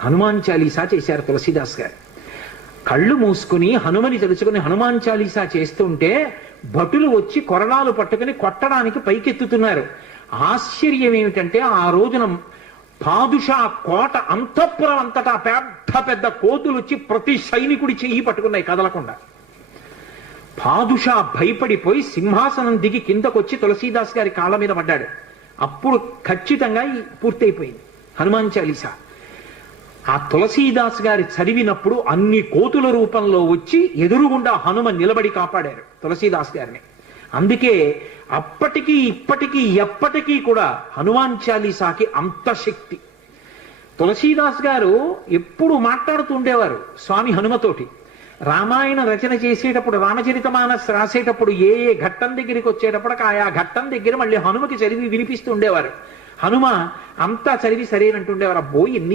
హనుమాన్ చాలీసా చేశారు తులసీదాస్ గారు. కళ్ళు మూసుకుని హనుమని తెలుసుకుని హనుమాన్ చాలీసా చేస్తుంటే భటులు వచ్చి కొరడాలు పట్టుకుని కొట్టడానికి పైకెత్తుతున్నారు. ఆశ్చర్యం ఏమిటంటే ఆ రోజున పాదుషా కోట అంతఃపురం అంతటా పెద్ద పెద్ద కోతులు వచ్చి ప్రతి సైనికుడి చెయ్యి పట్టుకున్నాయి కదలకుండా. పాదుషా భయపడిపోయి సింహాసనం దిగి కిందకొచ్చి తులసీదాస్ గారి కాళ్ళ మీద పడ్డాడు. అప్పుడు ఖచ్చితంగా పూర్తయిపోయింది హనుమాన్ చాలీసా. ఆ తులసీదాస్ గారి చదివినప్పుడు అన్ని కోతుల రూపంలో వచ్చి ఎదురుగుండా హనుమ నిలబడి కాపాడారు తులసీదాస్ గారిని. అందుకే అప్పటికీ ఇప్పటికీ ఎప్పటికీ కూడా హనుమాన్ చాలీసాకి అంత శక్తి. తులసీదాస్ గారు ఎప్పుడు మాట్లాడుతూ ఉండేవారు స్వామి హనుమతోటి. రామాయణ రచన చేసేటప్పుడు రామచరితమానస్ రాసేటప్పుడు ఏ ఏ ఘట్టం దగ్గరికి వచ్చేటప్పటికి ఆయా ఘట్టం దగ్గర మళ్ళీ హనుమకి చదివి వినిపిస్తూ ఉండేవారు. హనుమ అంతా చదివి సరేనంటుండేవారు. అబ్బో ఎన్ని